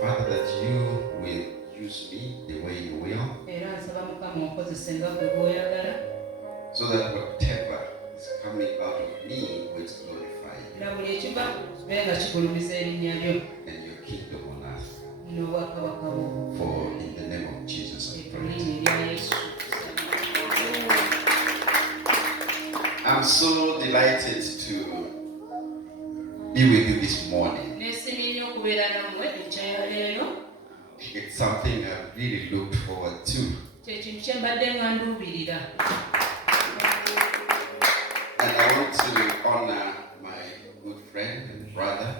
Father, that you will use me the way you will, so that whatever is coming out of me will glorify you and your kingdom on earth. For in the name of Jesus I pray. I'm so delighted to be with you this morning. It's something I really looked forward to. And I want to honor my good friend and brother,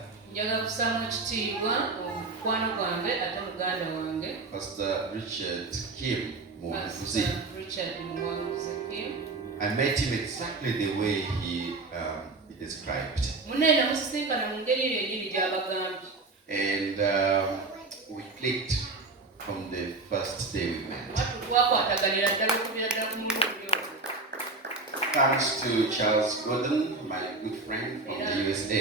Pastor Richard Kim. I met him exactly the way he described. And we clicked from the first day we met. Thanks to Charles Gordon, my good friend from the USA.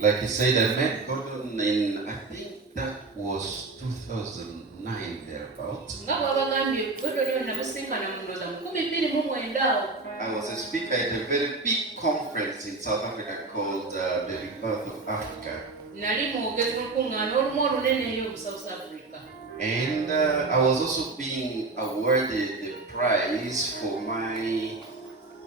Like he said, I met Gordon in, I think that was 2009 thereabout. I was a speaker at a very big conference in South Africa called the Rebirth of Africa. And I was also being awarded the prize for my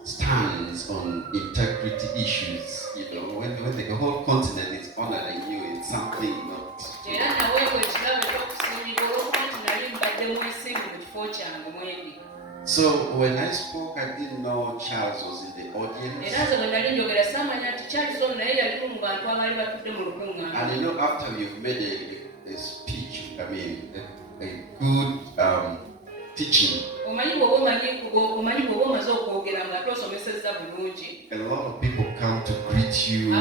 stance on integrity issues. You know, when the whole continent is honoring you, it's something not. So when I spoke, I didn't know Charles was in the audience. And you know, after you've made a speech, I mean, a good teaching, a lot of people come to greet you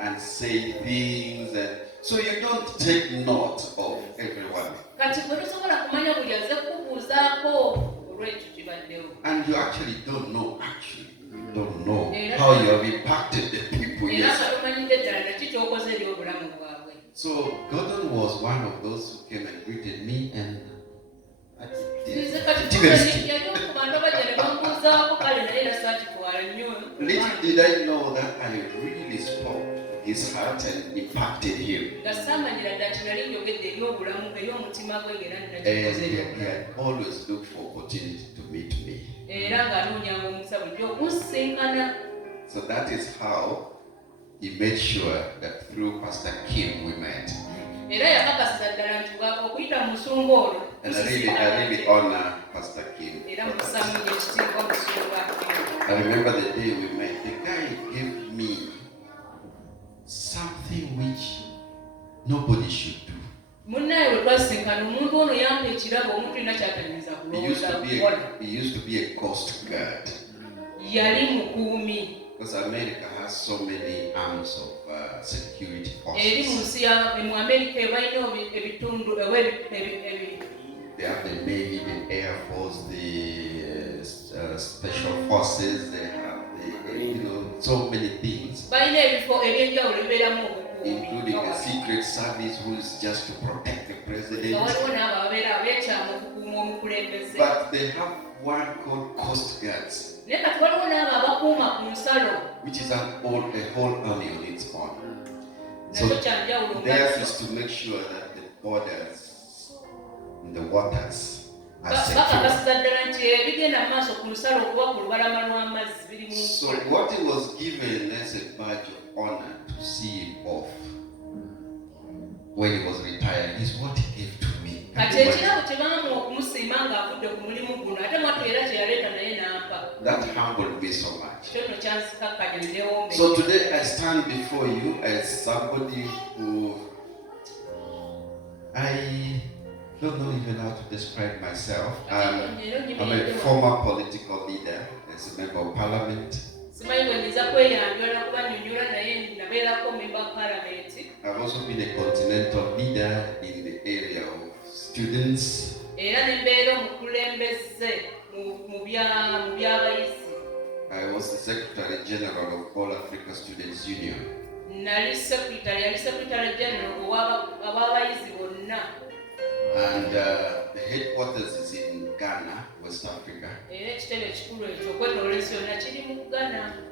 and say things, and so you don't take note of everyone. And you actually don't know how you have impacted the people. Yes. So Gordon was one of those who came and greeted me, and I didn't little did I know that I really spoke his heart and impacted him. And he had always looked for opportunity to meet me. So that is how he made sure that through Pastor Kim we met. And I really honor Pastor Kim. I remember the day we met, the guy gave me something which nobody should do. He used to be a coast guard. Because America has so many arms of security forces. They have the Navy, the Air Force, the Special Forces, they have so many things. Including the Secret Service, who is just to protect the president. But they have one called Coast Guards, which is a whole army on its own. So theirs is to make sure that the borders and the waters are secure. So what he was given as a badge of honor to see him off when he was retired is what he gave to me. That humbled me so much. So today I stand before you as somebody who I don't know even how to describe myself. I'm a former political leader as a member of parliament. I've also been a continental leader in the area of students. I I was the Secretary General of All Africa Students Union. Nali Secretary General ababayizi bonna. And the headquarters is in Ghana, West Africa.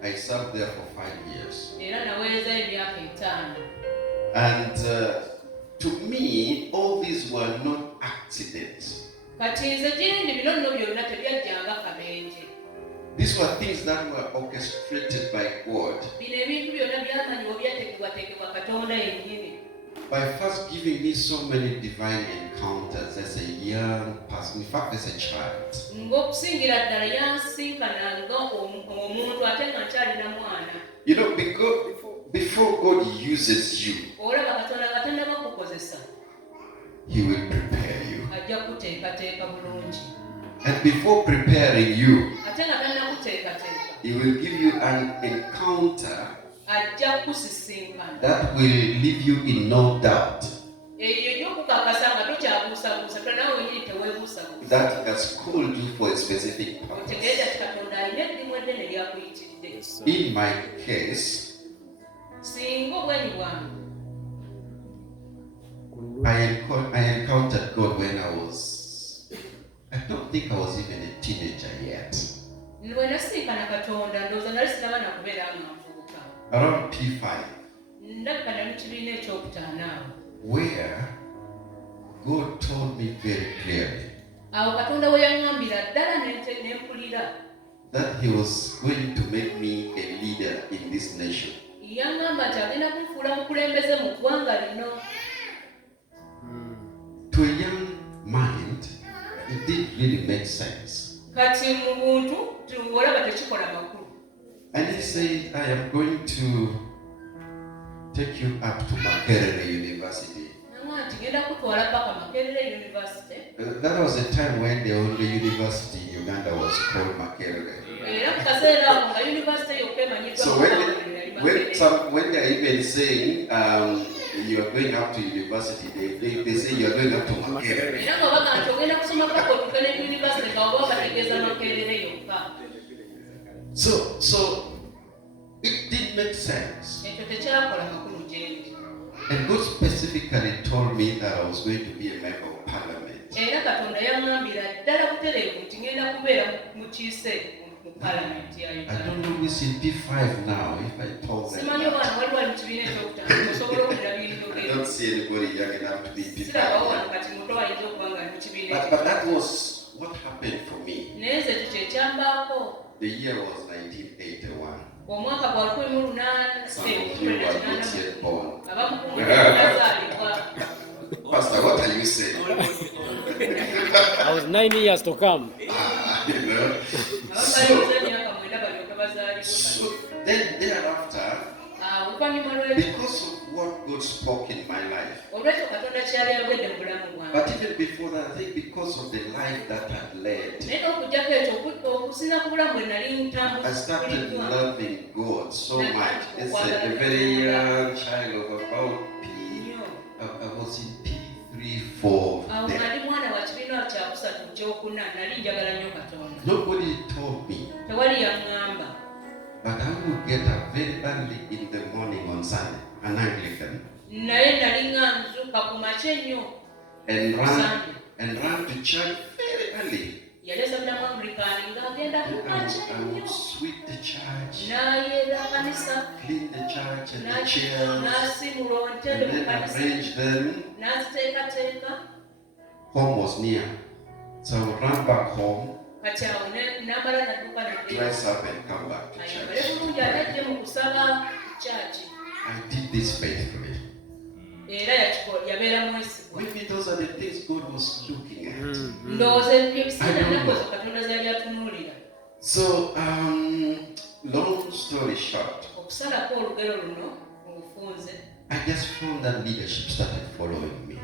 I served there for 5 years. And to me, all these were not accidents. These were things that were orchestrated by God. By first giving me so many divine encounters as a young person, in fact as a child. You know, before God uses you, He will prepare you. And before preparing you, He will give you an encounter that will leave you in no doubt that He has called you for a specific purpose. In my case, I encountered God when I don't think I was even a teenager yet. Around P5, where God told me very clearly that He was going to make me a leader in this nation. To a young mind, it didn't really make sense. And He said, I am going to take you up to Makerere University. That was a time when the only university in Uganda was called Makerere. So when they're even saying you are going up to university, they say you are going up to Makerere. So it didn't make sense. And God specifically told me that I was going to be a member of parliament. I don't know who's in P5 now, if I told them that. I don't see anybody young enough to be P5 now. But that was what happened for me. The year was 1981. Some of you were not yet born. Pastor, what are you saying? I was 9 years to come. You know? So then thereafter, because of what God spoke in my life, but even before that, I think because of the life that I led, I started loving God so much. As a very young child of about I was in P3, 4 then. Nobody told me, but I would get up very early in the morning on Sunday, an Anglican, and run to church very early. I would sweep the church, clean the church and the chairs, and then arrange them. Home was near, so I would run back home, dress up and come back to church. I did this faithfully. Maybe those are the things God was looking at. I don't know. So, long story short, I just found that leadership started following me.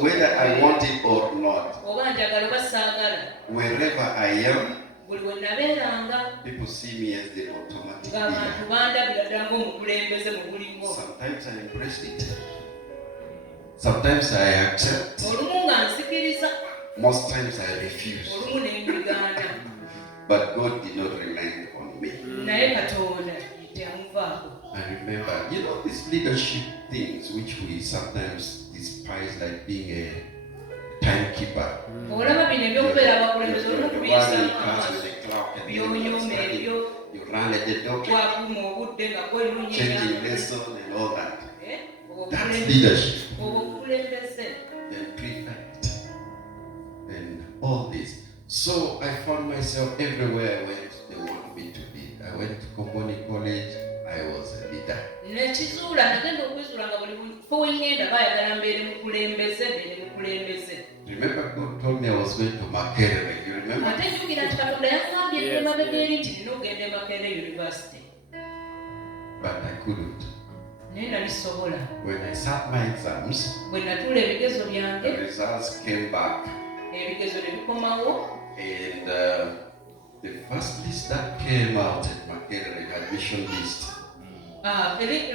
Whether I want it or not, wherever I am, people see me as the automatic leader. Sometimes I embrace it. Sometimes I accept. Most times I refuse. but God did not rely on me. naye katonda teyamuvaako. I remember, these leadership things which we sometimes despise, like being a timekeeper. Olaba bino ebyokubeera abakulembeze olina The one who okubiyisaamu comes amaaso with a clock and then byonyoma ebyo you run at the door, wakuuma obudde nga gwelunyenya changing lesson and all that. obwo That's leadership. obukulembeze And prefect and all this. So I found myself everywhere I went, they want me to lead. I went to Comboni College, I was a leader. nekizuula nagenda okwizuula nga buli kifo wengenda baayagala mbeere mukulembeze mbeere mukulembeze. Remember, God told me I was going to Makerere. You remember? ate njukira nti katonda yangambye emabega eri nti nina okugenda e Makerere University. But I couldn't. naye nalisobola. When I sat my exams, bwe natuula ebigezo the byange results came back, ebigezo ne bikomawo and the first list that came out at Makerere, admission list,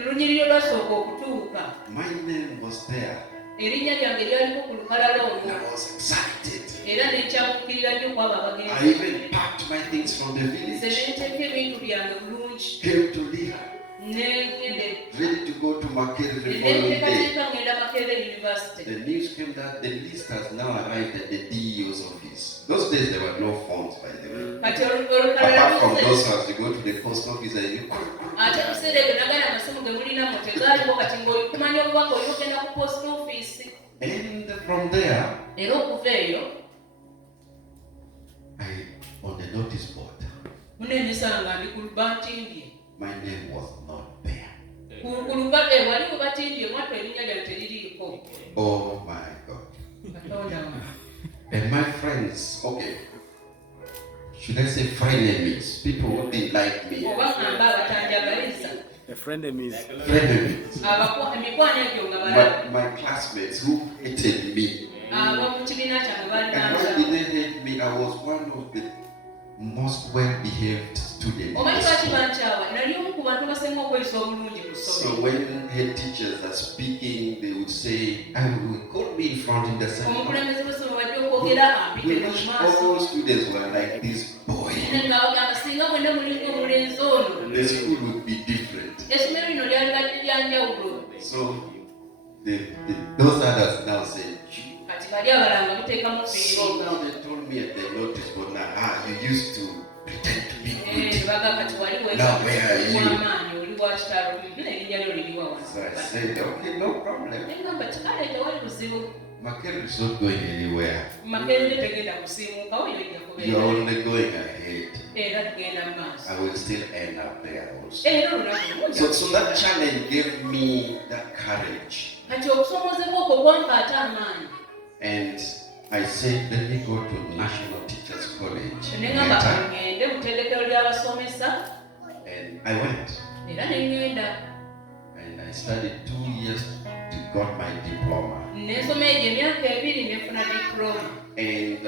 lunyiriro lwasooka okutuuka my name was there. erinnya lyange lyaliko ku lukalala olwo I was excited. era nekyamukkirira nnyo kwabo abagenzi. I even packed my things from the nze village, nenteeka ebintu byange bulungi came to Lira, negende ready to go to Makerere the following day. neteekateeka ngenda Makerere University. The news came that the list has now arrived at the DEO's office. Those days there were no phones, by the way. kati olukalala Apart from luze those ones, you go to the post office and you ate ebiseera ebyo nagala amasimu ge mulinamu tegaaliwo kati ng'okumanya obubaka oli ogenda ku post office. and from there, era okuva eyo on the notice board, munenyesa nga ndi ku lubatindye my name was not there. wali kubatindye mwattu erinnya lyange teririiko. Oh my God. katonda wange. And my friends, okay, should I say frenemies, people who didn't like me. oba ngamba abatanjagaliza A friend of his. Frenemies. emikwano egyo nga balabi My classmates who hated me. ab'omu kibiina kyange And why balinanza. did they hate me? I was one of the most well-behaved students. omanyi lwaki bankyawa nali omu ku bantu basinga okweyisa obulungi ku So ssomero. when head teachers are speaking, they would say, I will call me in front in the center. omukulembeze w'essomero bajja okwogera ampite We mu wish maaso. all students were like this boy. nga bagamba singa mwenda mulinga omulenzi ono. The school would be different. essomero lino lyali badde lyanjawulo. So those others now say, kati bali abalanga muteekamu so now they told me at the notice board, now, you used to pretend to be good. baga kati wali Now where are you? wamaanyi oli wa kitalo erinnya lyo liriwa So I said, okay, no problem. negamba kikale tewali buzibu. Makerere is not going anywhere. Makerere tegenda kusiimuuka oyo ojja You're kubeera only going ahead. era tugenda mu maaso. I will still end up there also. era olunaku So that challenge gave me that courage. kati okusomozebwa okwo kwampaata amaanyi. And I said, let me go to National Teachers College. negamba Later. ngende mu ttendekero ly'abasomesa And I went. era nengenda And I studied 2 years to got my diploma. nensoma egyo emyaka 2 nefuna diploma. And